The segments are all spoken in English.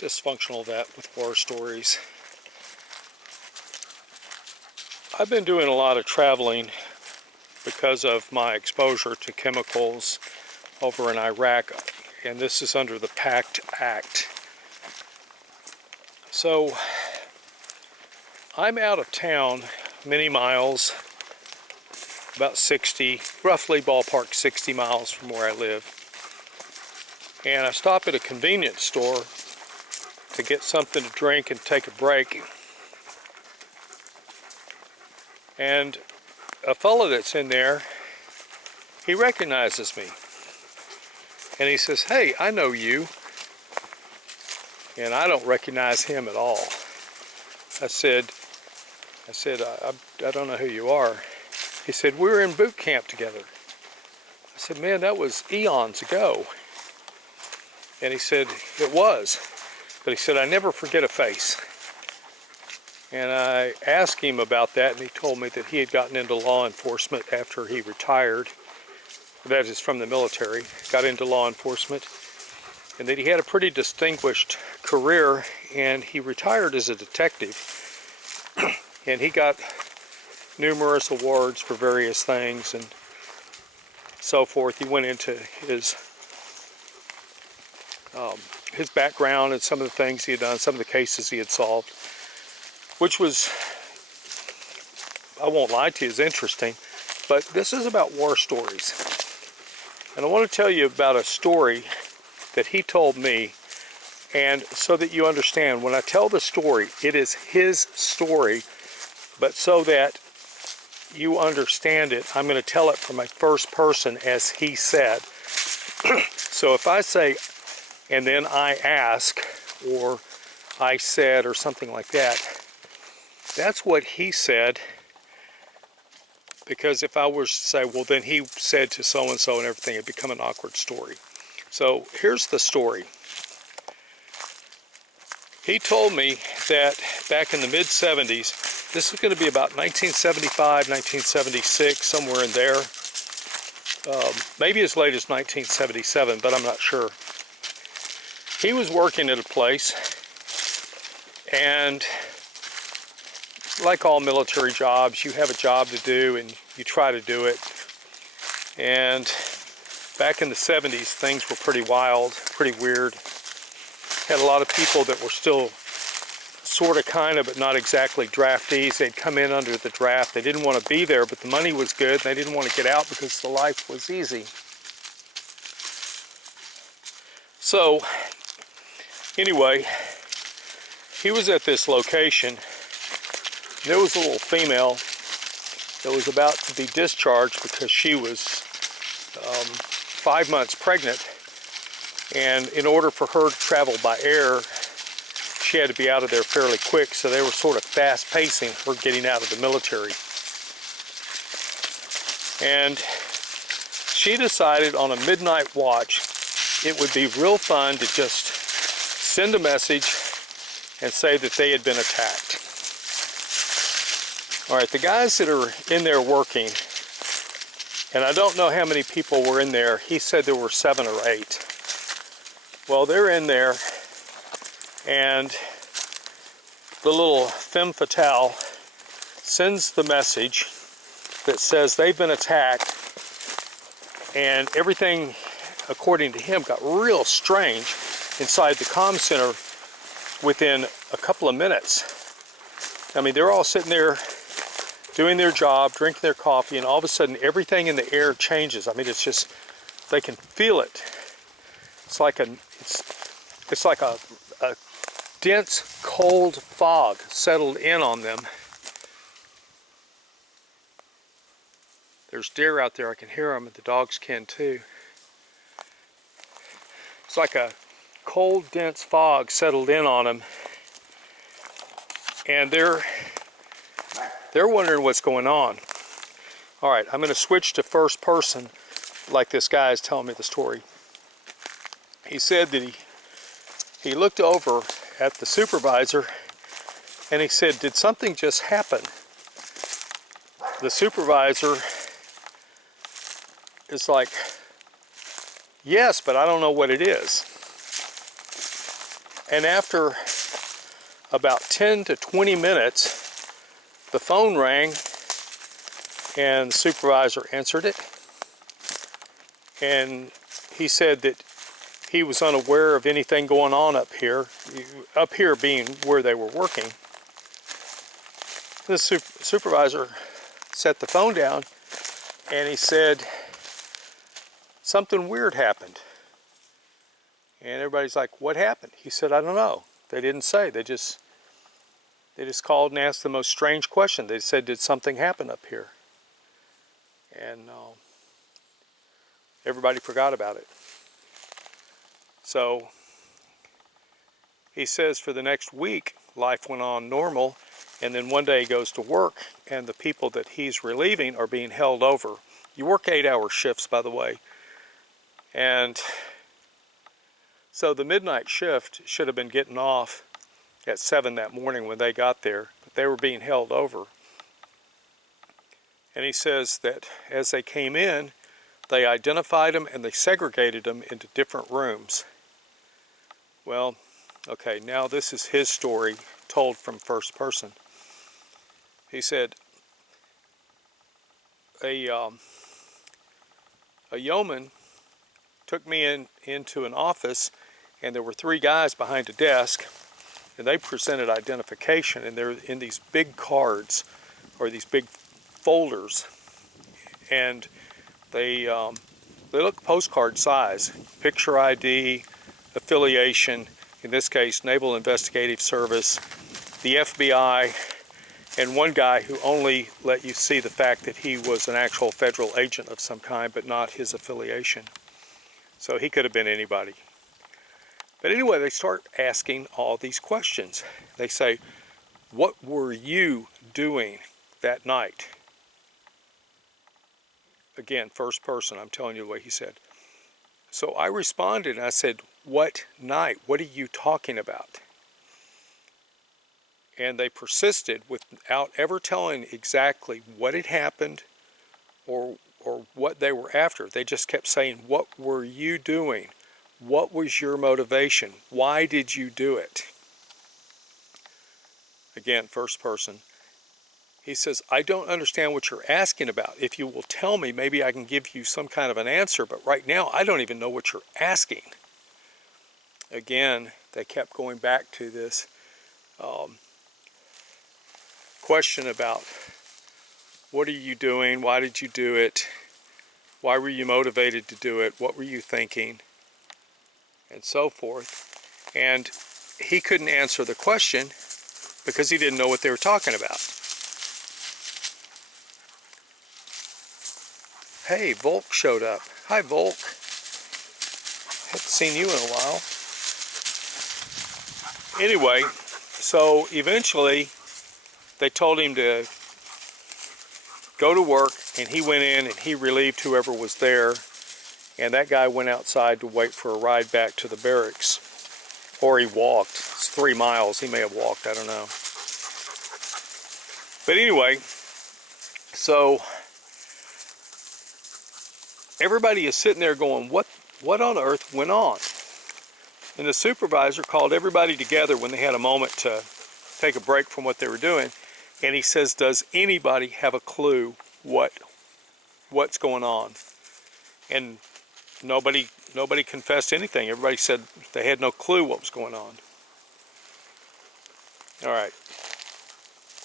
Dysfunctional vet with war stories. I've been doing a lot of traveling because of my exposure to chemicals over in Iraq, and this is under the PACT Act. So I'm out of town many miles, about 60, roughly ballpark 60 miles from where I live. And I stop at a convenience store to get something to drink and take a break. And a fellow that's in there, he recognizes me. And he says, "Hey, I know you." And I don't recognize him at all. I said, I don't know who you are. He said, "We were in boot camp together." I said, "Man, that was eons ago." And he said, "It was." But he said, "I never forget a face." And I asked him about that, and he told me that he had gotten into law enforcement after he retired. That is, from the military, got into law enforcement, and that he had a pretty distinguished career, and he retired as a detective. And he got numerous awards for various things and so forth. He went into his background and some of the things he had done, some of the cases he had solved, which was, I won't lie to you, is interesting. But this is about war stories. And I want to tell you about a story that he told me, and so that you understand, when I tell the story, it is his story, but so that you understand it, I'm going to tell it from a first person as he said. So if I say, "and then I ask," or "I said," or something like that, that's what he said. Because if I was to say, "Well, then he said to so-and-so," and everything, it'd become an awkward story. So here's the story. He told me that back in the mid-70s, this is going to be about 1975, 1976, somewhere in there. Maybe as late as 1977, but I'm not sure. He was working at a place, and like all military jobs, you have a job to do and you try to do it. And back in the 70s, things were pretty wild, pretty weird. Had a lot of people that were still sort of, kind of, but not exactly draftees. They'd come in under the draft. They didn't want to be there, but the money was good. They didn't want to get out because the life was easy. So anyway, he was at this location. There was a little female that was about to be discharged because she was 5 months pregnant, and in order for her to travel by air, she had to be out of there fairly quick, so they were sort of fast-pacing her getting out of the military. And she decided on a midnight watch it would be real fun to just send a message and say that they had been attacked. All right, the guys that are in there working, and I don't know how many people were in there. He said there were 7 or 8. Well, they're in there, and the little femme fatale sends the message that says they've been attacked, and everything, according to him, got real strange inside the comm center within a couple of minutes. I mean, they're all sitting there doing their job, drinking their coffee, and all of a sudden everything in the air changes. I mean, it's just, they can feel it. It's like a dense, cold fog settled in on them. There's deer out there. I can hear them, and the dogs can too. It's like a cold, dense fog settled in on them, and they're wondering what's going on. All right, I'm going to switch to first person, like this guy is telling me the story. He said that he looked over at the supervisor, and he said, "Did something just happen?" The supervisor is like, "Yes, but I don't know what it is." And after about 10 to 20 minutes, the phone rang and the supervisor answered it. And he said that he was unaware of anything going on up here being where they were working. The supervisor set the phone down and he said, something weird happened. And everybody's like, what happened? He said, I don't know. They didn't say. They just called and asked the most strange question. They said, did something happen up here? And everybody forgot about it. So he says for the next week, life went on normal. And then one day he goes to work, and the people that he's relieving are being held over. You work 8-hour shifts, by the way. And so the midnight shift should have been getting off at 7 that morning when they got there, but they were being held over. And he says that as they came in, they identified them and they segregated them into different rooms. Well, okay, now this is his story told from first person. He said, a yeoman took me into an office, and there were 3 guys behind a desk, and they presented identification, and they're in these big cards, or these big folders, and they look postcard size, picture ID, affiliation, in this case Naval Investigative Service, the FBI, and one guy who only let you see the fact that he was an actual federal agent of some kind, but not his affiliation. So he could have been anybody. But anyway, they start asking all these questions. They say, what were you doing that night? Again, first person, I'm telling you the way he said. So I responded and I said, what night? What are you talking about? And they persisted without ever telling exactly what had happened or what they were after. They just kept saying, what were you doing? What was your motivation? Why did you do it? Again, first person. He says, I don't understand what you're asking about. If you will tell me, maybe I can give you some kind of an answer, but right now I don't even know what you're asking. Again, they kept going back to this question about what are you doing, why did you do it, why were you motivated to do it, what were you thinking, and so forth. And he couldn't answer the question because he didn't know what they were talking about. Hey, Volk showed up. Hi, Volk. Haven't seen you in a while. Anyway, so eventually they told him to go to work, and he went in and he relieved whoever was there, and that guy went outside to wait for a ride back to the barracks. Or he walked. It's 3 miles. He may have walked, I don't know. But anyway, so everybody is sitting there going, what on earth went on? And the supervisor called everybody together when they had a moment to take a break from what they were doing. And he says, does anybody have a clue what's going on? And nobody confessed anything. Everybody said they had no clue what was going on. All right,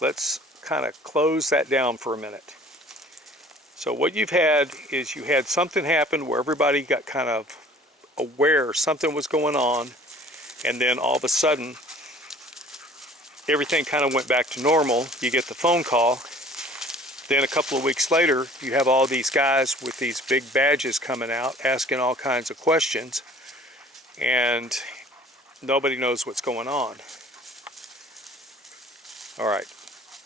let's kind of close that down for a minute. So what you've had is you had something happen where everybody got kind of aware something was going on, and then all of a sudden everything kind of went back to normal. You get the phone call. Then a couple of weeks later, you have all these guys with these big badges coming out asking all kinds of questions, and nobody knows what's going on. All right,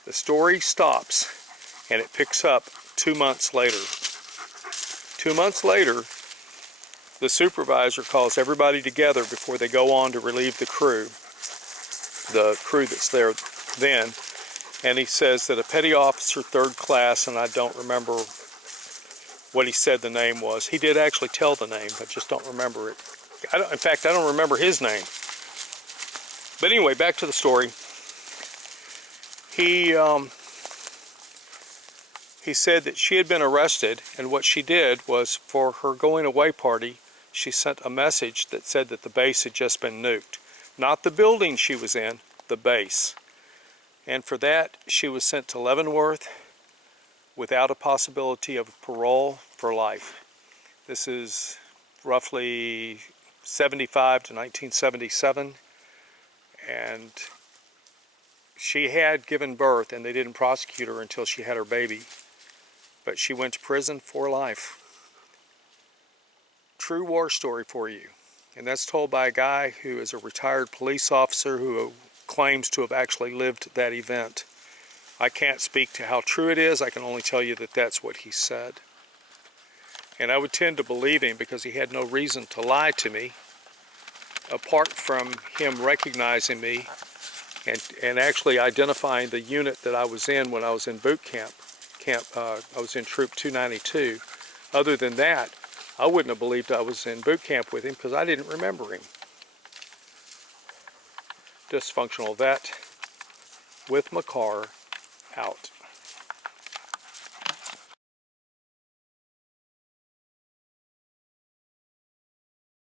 the story stops and it picks up 2 months later. 2 months later, the supervisor calls everybody together before they go on to relieve the crew that's there then, and he says that a petty officer, 3rd class, and I don't remember what he said the name was. He did actually tell the name, I just don't remember it. In fact, I don't remember his name. But anyway, back to the story. He said that she had been arrested, and what she did was, for her going away party, she sent a message that said that the base had just been nuked. Not the building she was in, the base. And for that, she was sent to Leavenworth without a possibility of parole for life. This is roughly 75 to 1977, and she had given birth, and they didn't prosecute her until she had her baby. But she went to prison for life. True war story for you. And that's told by a guy who is a retired police officer who claims to have actually lived that event. I can't speak to how true it is. I can only tell you that that's what he said. And I would tend to believe him because he had no reason to lie to me, apart from him recognizing me and actually identifying the unit that I was in when I was in boot camp. I was in Troop 292. Other than that, I wouldn't have believed I was in boot camp with him because I didn't remember him. Dysfunctional Vet with Makar out.